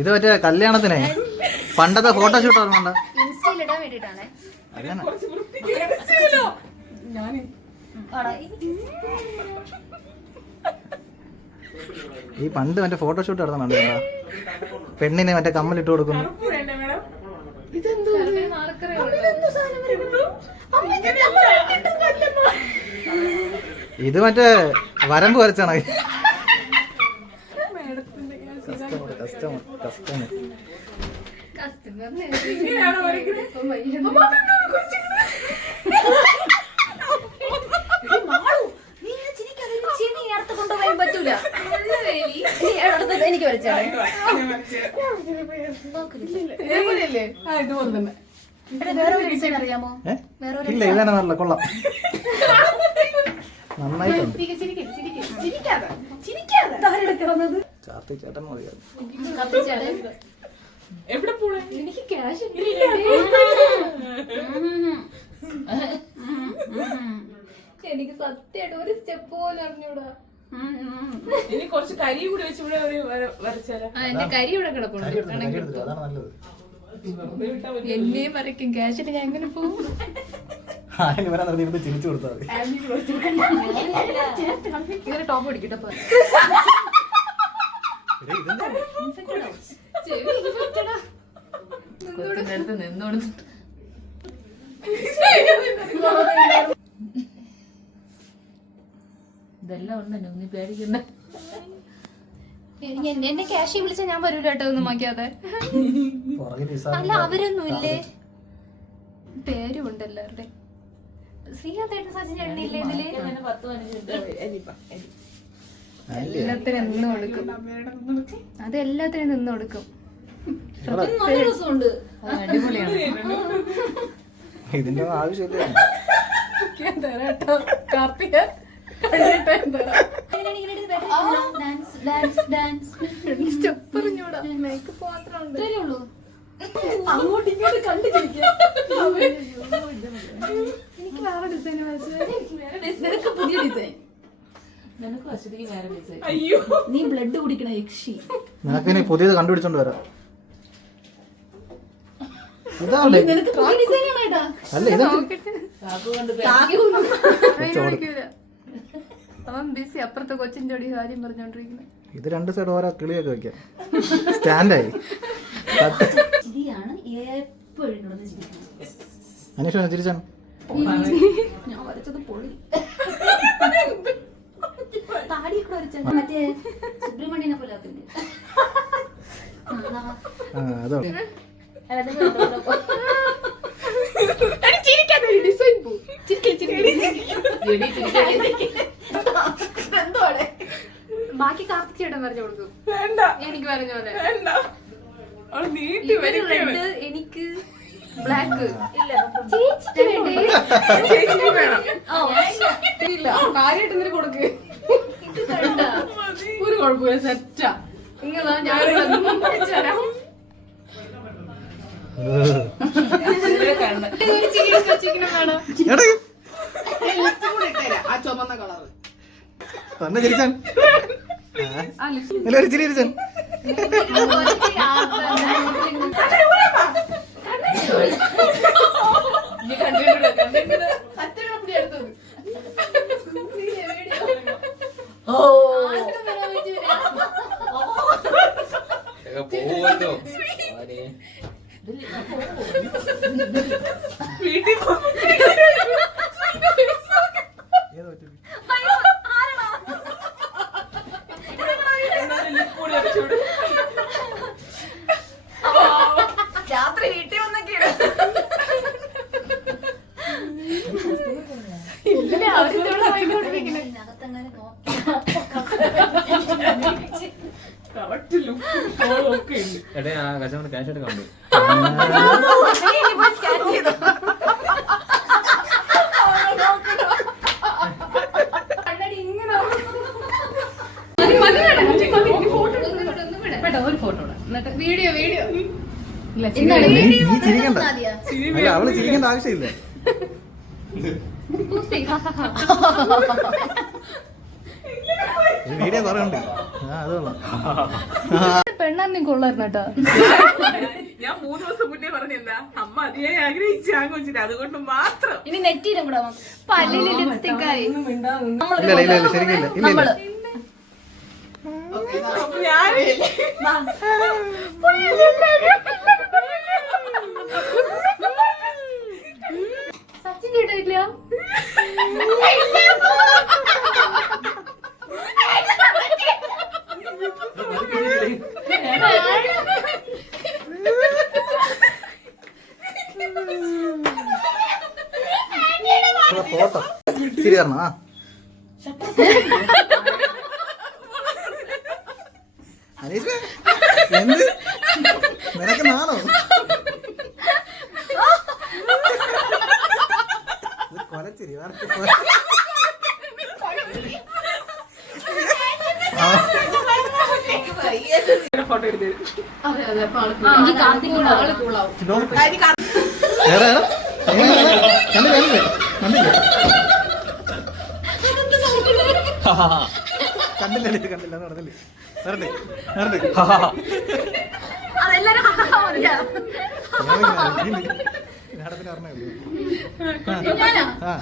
ഇത് മറ്റേ കല്യാണത്തിനെ പണ്ടത്തെ ഫോട്ടോഷൂട്ട് ഓർമ്മ ഇൻസ്റ്റയിലിടാൻ വേണ്ടിട്ടാണ്. ഈ പണ്ട് മറ്റേ ഫോട്ടോഷൂട്ട് നടന്നുണ്ട് പെണ്ണിനെ മറ്റേ കമ്മലിട്ട് കൊടുക്കുന്നു. ഇത് മറ്റേ വരമ്പ് വരച്ചാണ്. എനിക്ക് വരച്ചാണ് വേറൊരു ഡിസൈൻ അറിയാമോ? ഇല്ല ഇതാണ് നല്ല കൊള്ളാം, നന്നായിട്ടുണ്ട്. കാർത്തി ചേട്ടൻ മതിയാ. എനിക്ക് ക്യാഷ് എനിക്ക് സത്യമായിട്ട് ഒരു സ്റ്റെപ്പ് പോലും അറിഞ്ഞൂടാ. ഇനി കുറച്ച് കരി കൂടി വെച്ച് ഇവിടെ വരച്ചാലോ? എന്റെ കരി ഇവിടെ കിടപ്പുണ്ട്. എന്നെ വരയ്ക്കും ക്യാഷിന് ഞാൻ എങ്ങനെ പോകും? ചിരിച്ചു കൊടുത്താൽ ഇങ്ങനെ ടോപ്പ് പിടിക്കട്ടോ. നിന്നോട് ഇതെല്ലാം ഉണ്ടല്ലോ, നീ പേടിക്കണ്ട. എന്നെ ക്യാഷ് വിളിച്ചാൽ ഞാൻ വരൂല കേട്ടോ ഒന്നും മാക്കാതെ. അല്ല അവരൊന്നും ഇല്ലേ, പേരും ഉണ്ട് എല്ലാവരുടെ. ശ്രീകാന്തേട്ടൻ സച്ചിൻ ചേട്ടൻ ഇല്ലേ ഇതില്? എല്ലാത്തിനും നിന്ന് കൊടുക്കും, അത് എല്ലാത്തിനും നിന്ന് കൊടുക്കും. അടിപൊളിയാണ്. ഇതിന്റെ ആവശ്യമില്ല. കാർത്തിക മേക്കപ്പ് മാത്രമേ ഉള്ളൂ. അങ്ങോട്ടും ഇങ്ങോട്ടും കണ്ടു എനിക്ക് വേറെ ഡിസൈൻ നിനക്ക് പുതിയ ഡിസൈൻ. നിനക്ക് വശത്തേക്ക് വേറെ ഡിസൈൻ. നീ ബ്ലഡ് കുടിക്കണ യക്ഷി. നിനക്ക് പുതിയത് കണ്ടുപിടിച്ചോണ്ട് വരാം. നിനക്ക് പുതിയ ഡിസൈൻ അവൻ ബിസി അപ്പുറത്തെ കൊച്ചിൻ ജോടി കാര്യം പറഞ്ഞോണ്ടിരിക്കുന്നത്. ഇത് രണ്ട് സൈഡ് ഓരോ കിളിയൊക്കെ വെക്കാം. സ്റ്റാൻഡായി അനീഷ ചിരിച്ചാണ്. ഞാൻ വരച്ചത് പൊളി. താടിയൊക്കെ വരച്ച മറ്റേ സുബ്രഹ്മണ്യനെ പോലെ ബാക്കി കാർത്തിക് ചേട്ടൻ വരച്ചു കൊടുക്കും. എനിക്ക് വരഞ്ഞ പോലെ റെഡ്, എനിക്ക് ബ്ലാക്ക്. കാര്യമായിട്ട് എന്തിനു കൊടുക്ക്, ഒരു കുഴപ്പമില്ല, സെറ്റാ. ഇങ്ങനെ ഞാൻ ആ ചുമന്ന കളറ് ചിരിച്ചാൻ എല്ലാവരും ചിരിച്ചാൻ. രാത്രി വീട്ടിൽ വന്നൊക്കെയാണ്. ഒരു ഫോട്ടോ വീഡിയോ വീഡിയോ നീ ചിരിക്കണ്ട. അല്ല അവള് ചിരിക്കേണ്ട ആവശ്യമില്ല. വീഡിയോ കുറെ ഉണ്ട്. ആ അത് കൊള്ളാം. പെണ്ണാന്നെ കൊള്ളായിരുന്നു കേട്ടോ. ഞാൻ 3 ദിവസം മുന്നേ പറഞ്ഞെന്താ അമ്മ അതിയായി ആഗ്രഹിച്ചു ആ കൊച്ചിട്ട് അതുകൊണ്ട് മാത്രം. ഇനി നെറ്റിയിലും കൂടെ പല്ലില് ലിപ്സ്റ്റിക് ആയി. ഇല്ല ഇല്ല ഇല്ല ശരിക്കും ഇല്ല ഇല്ല നമ്മള് അപ്പൊ ഞാന് സച്ചിൻ കേട്ടില്ല. ഫോട്ടോ ശരി പറഞ്ഞ. ആ അനീഷ് എന്ത് നിനക്ക് നാണോ? കൊലച്ചിരി ഫോട്ടോ എടുത്തു. കണ്ടില്ലേ കണ്ടില്ല നടന്നില്ലേ നടന്നേ നടന്നേ അതെല്ലാരും നടത്തിന് പറഞ്ഞേ ഉള്ളൂ. ഞാനാ ആ